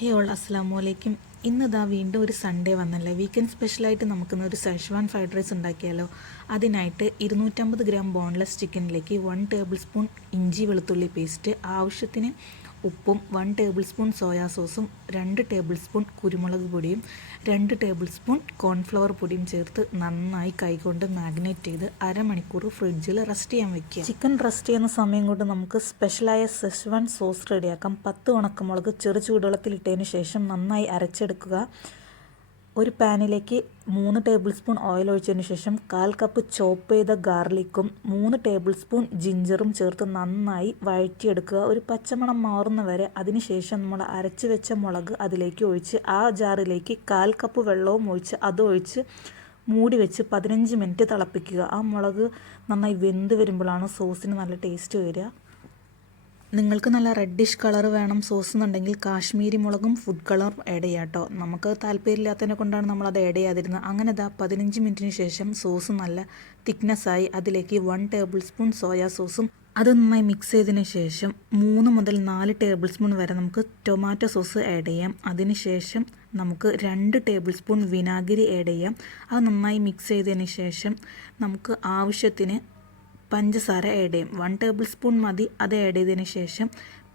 ഹേ all അസ്സലാമു അലൈക്കും. ഇന്നിതാ വീണ്ടും ഒരു സൺഡേ വന്നല്ലേ. വീക്കെൻഡ് സ്പെഷ്യലായിട്ട് നമുക്കിന്ന് ഒരു സെഷ്വാൻ ഫ്രൈഡ് റൈസ് ഉണ്ടാക്കിയാലോ. അതിനായിട്ട് 250 ഗ്രാം ബോൺലെസ് ചിക്കനിലേക്ക് 1 ടേബിൾ സ്പൂൺ ഇഞ്ചി വെളുത്തുള്ളി പേസ്റ്റ്, ആവശ്യത്തിന് ഉപ്പും 1 ടേബിൾ സ്പൂൺ സോയാ സോസും 2 ടേബിൾ സ്പൂൺ കുരുമുളക് പൊടിയും 2 ടേബിൾ സ്പൂൺ കോൺഫ്ലവർ പൊടിയും ചേർത്ത് നന്നായി കൈകൊണ്ട് മാഗ്നേറ്റ് ചെയ്ത് അരമണിക്കൂർ ഫ്രിഡ്ജിൽ റെസ്റ്റ് ചെയ്യാൻ വെക്കുക. ചിക്കൻ റെസ്റ്റ് ചെയ്യുന്ന സമയം കൊണ്ട് നമുക്ക് സ്പെഷ്യലായ സെഷ്വാൻ സോസ് റെഡിയാക്കാം. 10 ഉണക്കമുളക് ചെറു ചൂടുവെള്ളത്തിലിട്ടതിന് ശേഷം നന്നായി അരച്ചെടുക്കുക. ഒരു പാനിലേക്ക് 3 ടേബിൾ സ്പൂൺ ഓയിൽ ഒഴിച്ചതിന് ശേഷം 1/4 കപ്പ് ചോപ്പ് ചെയ്ത ഗാർലിക്കും 3 ടേബിൾ സ്പൂൺ ജിഞ്ചറും ചേർത്ത് നന്നായി വഴറ്റിയെടുക്കുക. ഒരു പച്ചമണം മാറുന്ന വരെ. അതിനുശേഷം നമ്മൾ അരച്ച് വെച്ച മുളക് അതിലേക്ക് ഒഴിച്ച് ആ ജാറിലേക്ക് 1/4 കപ്പ് വെള്ളവും ഒഴിച്ച് അതൊഴിച്ച് മൂടി വെച്ച് 15 മിനിറ്റ് തിളപ്പിക്കുക. ആ മുളക് നന്നായി വെന്ത് വരുമ്പോഴാണ് സോസിന് നല്ല ടേസ്റ്റ് വരിക. നിങ്ങൾക്ക് നല്ല റെഡിഷ് കളർ വേണം സോസ് എന്നുണ്ടെങ്കിൽ കാശ്മീരി മുളകും ഫുഡ് കളർ ആഡ് ചെയ്യാം കേട്ടോ. നമുക്ക് താല്പര്യമില്ലാത്തതിനെ കൊണ്ടാണ് നമ്മളത് ആഡ് ചെയ്യാതിരുന്നത്. അങ്ങനെ 15 മിനിറ്റിന് ശേഷം സോസ് നല്ല തിക്നെസ്സായി. അതിലേക്ക് 1 ടേബിൾ സ്പൂൺ സോയാ സോസും അത് നന്നായി മിക്സ് ചെയ്തതിന് ശേഷം 3 മുതൽ 4 ടേബിൾ സ്പൂൺ വരെ നമുക്ക് ടൊമാറ്റോ സോസ് ആഡ് ചെയ്യാം. അതിനുശേഷം നമുക്ക് 2 ടേബിൾ സ്പൂൺ വിനാഗിരി ആഡ് ചെയ്യാം. അത് നന്നായി മിക്സ് ചെയ്തതിന് ശേഷം നമുക്ക് ആവശ്യത്തിന് പഞ്ചസാര ആഡ് ചെയ്യും. 1 ടേബിൾ സ്പൂൺ മതി. അത് ആഡ് ചെയ്തതിന് ശേഷം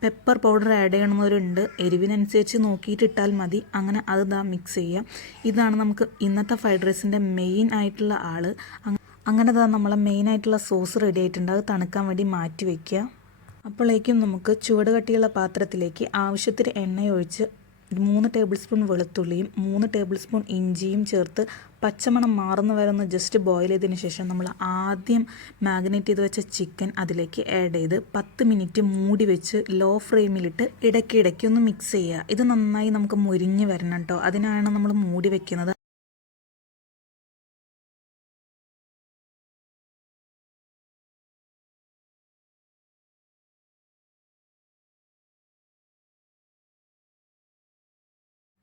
പെപ്പർ പൗഡർ ആഡ് ചെയ്യണമെന്നവരുണ്ട്. എരിവിനനുസരിച്ച് നോക്കിയിട്ട് ഇട്ടാൽ മതി. അങ്ങനെ അത് മിക്സ് ചെയ്യാം. ഇതാണ് നമുക്ക് ഇന്നത്തെ ഫ്രൈഡ് റൈസിൻ്റെ മെയിൻ ആയിട്ടുള്ള ആൾ. അങ്ങനെ നമ്മളെ മെയിൻ ആയിട്ടുള്ള സോസ് റെഡി ആയിട്ടുണ്ട്. അത് തണുക്കാൻ വേണ്ടി മാറ്റി വയ്ക്കുക. അപ്പോഴേക്കും നമുക്ക് ചുവട് കട്ടിയുള്ള പാത്രത്തിലേക്ക് ആവശ്യത്തിന് എണ്ണയൊഴിച്ച് 3 ടേബിൾ സ്പൂൺ വെളുത്തുള്ളിയും 3 ടേബിൾ സ്പൂൺ ഇഞ്ചിയും ചേർത്ത് പച്ചമണം മാറുന്ന വരെ ഒന്ന് ജസ്റ്റ് ബോയിൽ ചെയ്തതിന് ശേഷം നമ്മൾ ആദ്യം മാഗ്നേറ്റ് ചെയ്ത് വെച്ച ചിക്കൻ അതിലേക്ക് ആഡ് ചെയ്ത് 10 മിനിറ്റ് മൂടി വെച്ച് ലോ ഫ്ലെയിമിലിട്ട് ഇടയ്ക്കിടയ്ക്ക് ഒന്ന് മിക്സ് ചെയ്യുക. ഇത് നന്നായി നമുക്ക് മുരിഞ്ഞ് വരണം കേട്ടോ. അതിനാണ് നമ്മൾ മൂടി വെക്കുന്നത്.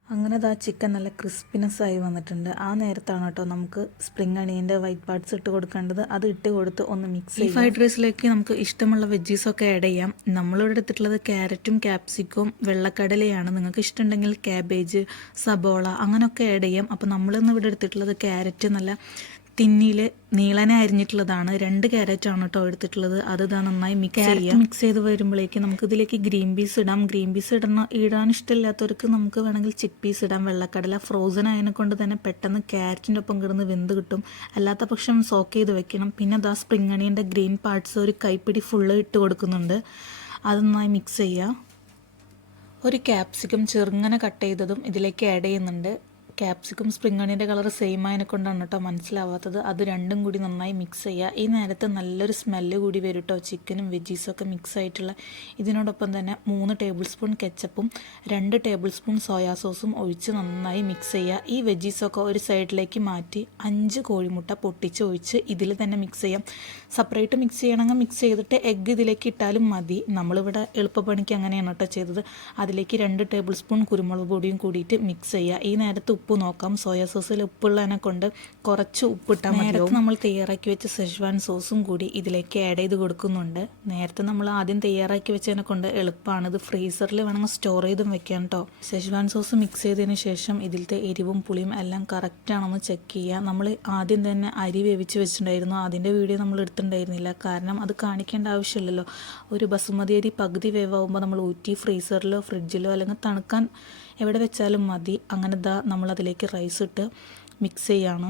അങ്ങനെ ചിക്കൻ നല്ല ക്രിസ്പിനെസ്സായി വന്നിട്ടുണ്ട്. ആ നേരത്താണ് കേട്ടോ നമുക്ക് സ്പ്രിംഗ് അണിയൻ്റെ വൈറ്റ് പാർട്സ് ഇട്ട് കൊടുക്കേണ്ടത്. അത് ഇട്ട് കൊടുത്ത് ഒന്ന് മിക്സ് ചെയ്യും. ഈ ഫ്രൈഡ് റൈസിലേക്ക് നമുക്ക് ഇഷ്ടമുള്ള വെജീസൊക്കെ ആഡ് ചെയ്യാം. നമ്മളിവിടെ എടുത്തിട്ടുള്ളത് ക്യാരറ്റും ക്യാപ്സിക്കവും വെള്ളക്കടലയാണ്. നിങ്ങൾക്ക് ഇഷ്ടമുണ്ടെങ്കിൽ ക്യാബേജ്, സബോള അങ്ങനെയൊക്കെ ആഡ് ചെയ്യാം. അപ്പോൾ നമ്മളിന്ന് ഇവിടെ എടുത്തിട്ടുള്ളത് ക്യാരറ്റ് നല്ല തിന്നിയിൽ നീളനെ അരിഞ്ഞിട്ടുള്ളതാണ്. 2 ക്യാരറ്റാണ് കേട്ടോ എടുത്തിട്ടുള്ളത്. അത് നന്നായി മിക്സ് ചെയ്ത് വരുമ്പോഴേക്ക് നമുക്ക് ഇതിലേക്ക് ഗ്രീൻ പീസ് ഇടാം. ഗ്രീൻ പീസ് ഇടാൻ ഇഷ്ടമില്ലാത്തവർക്ക് നമുക്ക് വേണമെങ്കിൽ ചിക്ക് പീസ് ഇടാം. വെള്ളക്കടല ഫ്രോസൺ ആയതിനെ കൊണ്ട് തന്നെ പെട്ടെന്ന് ക്യാരറ്റിൻ്റെ ഒപ്പം കിടന്ന് വെന്ത് കിട്ടും. അല്ലാത്ത പക്ഷം സോക്ക് ചെയ്ത് വെക്കണം. പിന്നെ സ്പ്രിംഗ് അണിയൻ്റെ ഗ്രീൻ പാർട്സ് ഒരു കൈപ്പിടി ഫുള്ള് ഇട്ട് കൊടുക്കുന്നുണ്ട്. അത് നന്നായി മിക്സ് ചെയ്യുക. ഒരു ക്യാപ്സിക്കം ചെറുങ്ങനെ കട്ട് ചെയ്തതും ഇതിലേക്ക് ആഡ് ചെയ്യുന്നുണ്ട്. ക്യാപ്സിക്കും സ്പ്രിംഗ് അണിയൻ്റെ കളർ സെയിം ആയതിനെ കൊണ്ടാണ് കേട്ടോ മനസ്സിലാവാത്തത്. അത് രണ്ടും കൂടി നന്നായി മിക്സ് ചെയ്യുക. ഈ നേരത്ത് നല്ലൊരു സ്മെല്ല് കൂടി വരും കേട്ടോ. ചിക്കനും വെജീസൊക്കെ മിക്സ് ആയിട്ടുള്ള. ഇതിനോടൊപ്പം തന്നെ 3 ടേബിൾ സ്പൂൺ കെച്ചപ്പും 2 ടേബിൾ സ്പൂൺ സോയാ സോസും ഒഴിച്ച് നന്നായി മിക്സ് ചെയ്യുക. ഈ വെജീസൊക്കെ ഒരു സൈഡിലേക്ക് മാറ്റി 5 കോഴിമുട്ട പൊട്ടിച്ച് ഒഴിച്ച് ഇതിൽ തന്നെ മിക്സ് ചെയ്യാം. സെപ്പറേറ്റ് മിക്സ് ചെയ്യണമെങ്കിൽ മിക്സ് ചെയ്തിട്ട് എഗ്ഗ് ഇതിലേക്ക് ഇട്ടാലും മതി. നമ്മളിവിടെ എളുപ്പപ്പണിക്ക് അങ്ങനെയാണ് കേട്ടോ ചെയ്തത്. അതിലേക്ക് 2 ടേബിൾ സ്പൂൺ കുരുമുളക് പൊടിയും കൂടിയിട്ട് മിക്സ് ചെയ്യുക. ഈ നേരത്ത് ഉപ്പ് നോക്കാം. സോയാ സോസിൽ ഉപ്പുള്ളതിനെ കൊണ്ട് കുറച്ച് ഉപ്പിട്ടാൽ മതി. നേരത്തെ നമ്മൾ തയ്യാറാക്കി വെച്ച സെഷ്വാൻ സോസും കൂടി ഇതിലേക്ക് ആഡ് ചെയ്ത് കൊടുക്കുന്നുണ്ട്. നേരത്തെ നമ്മൾ ആദ്യം തയ്യാറാക്കി വെച്ചതിനെ കൊണ്ട് എളുപ്പമാണ്. ഇത് ഫ്രീസറിൽ വേണമെങ്കിൽ സ്റ്റോർ ചെയ്തും വെക്കാം കേട്ടോ. സെഷ്വാൻ സോസ് മിക്സ് ചെയ്തതിന് ശേഷം ഇതിലത്തെ എരിവും പുളിയും എല്ലാം കറക്റ്റ് ആണെന്ന് ചെക്ക് ചെയ്യുക. നമ്മൾ ആദ്യം തന്നെ അരി വേവിച്ച് വെച്ചിട്ടുണ്ടായിരുന്നു. അതിൻ്റെ വീഡിയോ നമ്മൾ എടുത്തിട്ടുണ്ടായിരുന്നില്ല. കാരണം അത് കാണിക്കേണ്ട ആവശ്യമില്ലല്ലോ. ഒരു ബസുമതി അരി പകുതി വേവാകുമ്പോൾ നമ്മൾ ഊറ്റി ഫ്രീസറിലോ ഫ്രിഡ്ജിലോ അല്ലെങ്കിൽ തണുക്കാൻ എവിടെ വെച്ചാലും മതി. അങ്ങനെ നമ്മളതിലേക്ക് റൈസ് ഇട്ട് മിക്സ് ചെയ്യാണ്.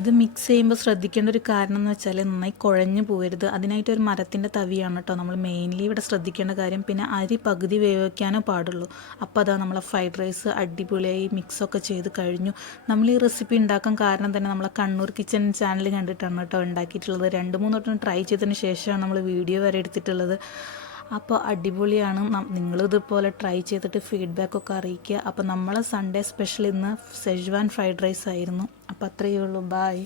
ഇത് മിക്സ് ചെയ്യുമ്പോൾ ശ്രദ്ധിക്കേണ്ട ഒരു കാരണം എന്ന് വെച്ചാൽ നന്നായി കുഴഞ്ഞു പോകരുത്. അതിനായിട്ട് ഒരു മരത്തിൻ്റെ തവിയാണ് കേട്ടോ നമ്മൾ മെയിൻലി ഇവിടെ ശ്രദ്ധിക്കേണ്ട കാര്യം. പിന്നെ അരി പകുതി വേവിക്കാനേ പാടുള്ളൂ. അപ്പോൾ നമ്മളെ ഫ്രൈഡ് റൈസ് അടിപൊളിയായി മിക്സൊക്കെ ചെയ്ത് കഴിഞ്ഞു. നമ്മൾ ഈ റെസിപ്പി ഉണ്ടാക്കാൻ കാരണം തന്നെ നമ്മളെ കണ്ണൂർ കിച്ചൺ ചാനൽ കണ്ടിട്ടാണ് കേട്ടോ ഉണ്ടാക്കിയിട്ടുള്ളത്. 2-3 വട്ടം ട്രൈ ചെയ്തതിന് ശേഷമാണ് നമ്മൾ വീഡിയോ വരെ എടുത്തിട്ടുള്ളത്. അപ്പോൾ അടിപൊളിയാണ്. നിങ്ങളിതുപോലെ ട്രൈ ചെയ്തിട്ട് ഫീഡ്ബാക്കൊക്കെ അറിയിക്കുക. അപ്പോൾ നമ്മളെ സൺഡേ സ്പെഷ്യൽ ഇന്ന് സെഷ്വാൻ ഫ്രൈഡ് റൈസ് ആയിരുന്നു. അപ്പോൾ അത്രയേ ഉള്ളൂ. ബായ്.